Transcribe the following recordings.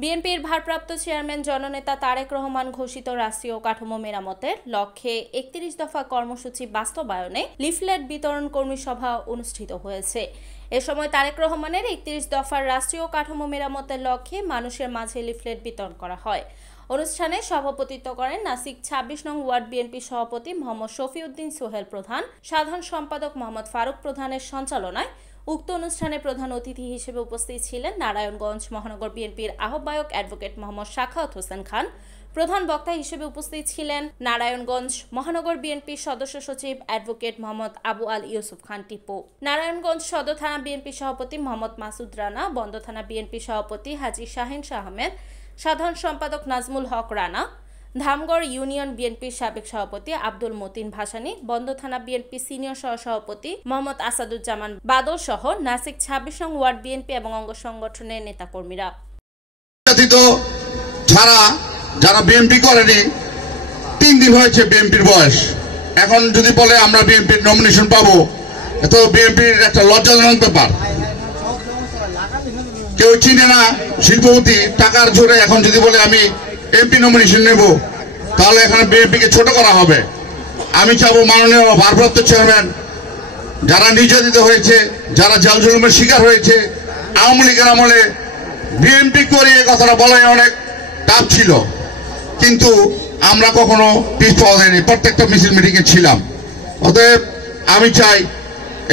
বিএনপির ভারপ্রাপ্ত চেয়ারম্যান জননেতা তারেক রহমান ঘোষিত রাষ্ট্রীয় কাঠামো মেরামতের লক্ষ্যে ৩১ দফা কর্মসূচি বাস্তবায়নে লিফলেট বিতরণ কর্মী সভা অনুষ্ঠিত হয়েছে। এ সময় তারেক রহমানের ৩১ দফার রাষ্ট্রীয় কাঠামো মেরামতের লক্ষ্যে মানুষের মাঝে লিফলেট বিতরণ করা হয়। অনুষ্ঠানে সভাপতিত্ব করেন নাসিক ২৬ নং ওয়ার্ড বিএনপি সভাপতি মোহাম্মদ শফিউদ্দিন সোহেল প্রধান, সাধারণ সম্পাদক মোহাম্মদ ফারুক প্রধানের সঞ্চালনায়। উক্ত অনুষ্ঠানে প্রধান অতিথি হিসেবে উপস্থিত ছিলেন নারায়ণগঞ্জ মহানগর বিএনপির আহ্বায়ক অ্যাডভোকেট মোহাম্মদ সাখাওয়াত হোসেন খান। প্রধান বক্তা হিসেবে উপস্থিত ছিলেন নারায়ণগঞ্জ মহানগর বিএনপির সদস্য সচিব অ্যাডভোকেট মোহাম্মদ আবু আল ইউসুফ খান টিপু, নারায়ণগঞ্জ সদর থানা বিএনপি সভাপতি মোহাম্মদ মাসুদ রানা, বন্দর থানা বিএনপি সভাপতি হাজী শাহিন শাহ আহমেদ, সাধারণ সম্পাদক নাজমুল হক রানা, ধামগড় ইউনিয়ন বিএনপির সাবেক সভাপতি আব্দুল মতিন ভাসানী, বন্দর থানা বিএনপি সিনিয়র সহসভাপতি মোহাম্মদ আসাদুজ্জামান বাদল সহ নাসিক ২৬ নং ওয়ার্ড বিএনপি এবং অঙ্গ সংগঠনের নেতাকর্মীরা। যারা বিএনপি করেনি ৩ দিন হয়েছে বিএনপির বয়স, এখন যদি বলে আমরা বিএনপির নমিনেশন পাবো, এত বিএনপির একটা লজ্জাজনক ব্যাপার। কেউ চিনে না শিল্পপতি, টাকার জোরে এখন যদি বলে আমি এমপি নমিনেশন নেব, তাহলে এখানে বিএনপিকে ছোট করা হবে। আমি চাবো মাননীয় ভারপ্রাপ্ত চেয়ারম্যান, যারা নির্যাতিত হয়েছে, যারা জাল জুলুমের শিকার হয়েছে, আওয়ামী লীগের আমলে বিএনপি করে এই কথাটা বলাই অনেক টাফ ছিল, কিন্তু আমরা কখনো পিছ পাওয়া যায়নি, প্রত্যেকটা মিছিল মিটিংয়ে ছিলাম। অতএব আমি চাই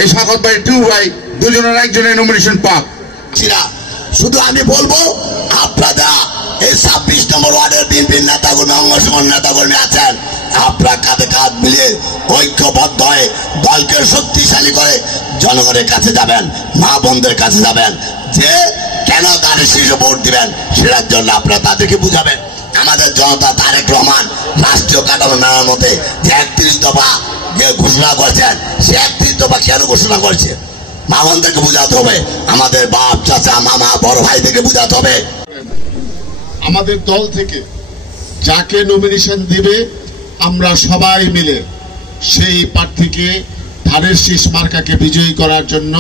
এই সাগত ভাই, টু ভাই দুজনের একজনের নমিনেশন পাক। শুধু আমি বলবো, আপনারা এই ২৬ নম্বর ওয়ার্ডের বিএনপির নেতাকর্মী, অঙ্গ সংগঠনের নেতাকর্মী আছেন, আপনারা কাঁধে কাঁধ মিলিয়ে ঐক্যবদ্ধ হয়ে দলকে শক্তিশালী করে জনগণের কাছে যাবেন, মা বোনদের কাছে যাবেন, যে কেন তাদের শীর্ষ ভোট দিবেন, সেটার জন্য আপনারা তাদেরকে বুঝাবেন। আমাদের জনতা তারেক রহমান রাষ্ট্রীয় কাঠামো মেরামতে যে ৩১ দফা ঘোষণা করেছেন, সে ৩১ দফা কেন ঘোষণা করেছে, মা বোনদেরকে বুঝাতে হবে, আমাদের বাপ চাচা মামা বড় ভাইদেরকে বুঝাতে হবে। আমাদের দল থেকে যাকে নমিনেশন দিবে, আমরা সবাই মিলে সেই প্রার্থীকে ধানের শীষ মার্কাকে বিজয়ী করার জন্য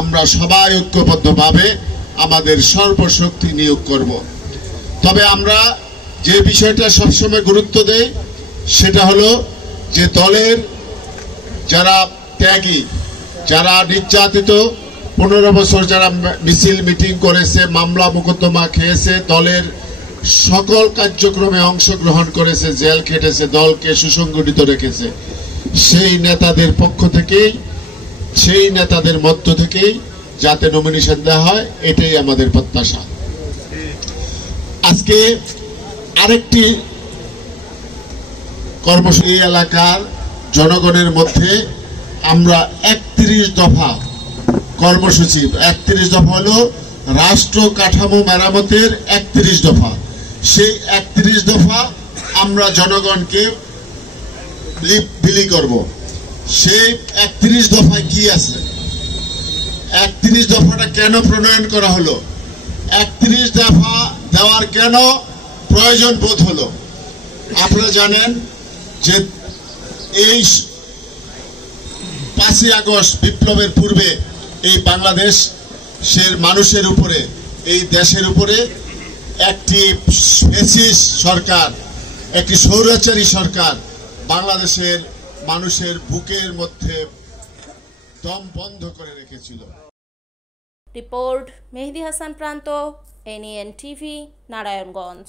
আমরা সবাই ঐক্যবদ্ধভাবে আমাদের সর্বশক্তি নিয়োগ করব। তবে আমরা যে বিষয়টা সবসময় গুরুত্ব দেই, সেটা হলো যে দলের যারা ত্যাগী, যারা নির্যাতিত, ১৫ বছর যারা মিছিল মিটিং করেছে, মামলা মোকদ্দমা খেয়েছে, দলের সকল কার্যক্রমে অংশগ্রহণ করেছে, জেল খেটেছে, দলকে সুসংগঠিত রেখেছে, সেই নেতাদের পক্ষ থেকেই, সেই নেতাদের মধ্য থেকেই যাতে নমিনেশন দেওয়া হয়, এটাই আমাদের প্রত্যাশা। আজকে আরেকটি কর্মসূচি এলাকার জনগণের মধ্যে আমরা ৩১ দফা কর্মসূচি, ৩১ দফা হলো রাষ্ট্র কাঠামো মেরামতের ৩১ দফা, সেই ৩১ দফা আমরা জনগণকে বিলি করব। সেই ৩১ দফায় কি আছে, ৩১ দফাটা কেন প্রণয়ন করা হলো, ৩১ দফা দেওয়ার কেন প্রয়োজন বোধ হলো। আপনারা জানেন যে এই ৫ই আগস্ট বিপ্লবের পূর্বে এই বাংলাদেশের মানুষের উপরে, এই দেশের উপরে একটি ফ্যাসিস্ট সরকার, একটি স্বৈরাচারী সরকার বাংলাদেশের মানুষের বুকের মধ্যে দম বন্ধ করে রেখেছিল। রিপোর্ট মেহেদী হাসান প্রান্ত, NEN TV, নারায়ণগঞ্জ।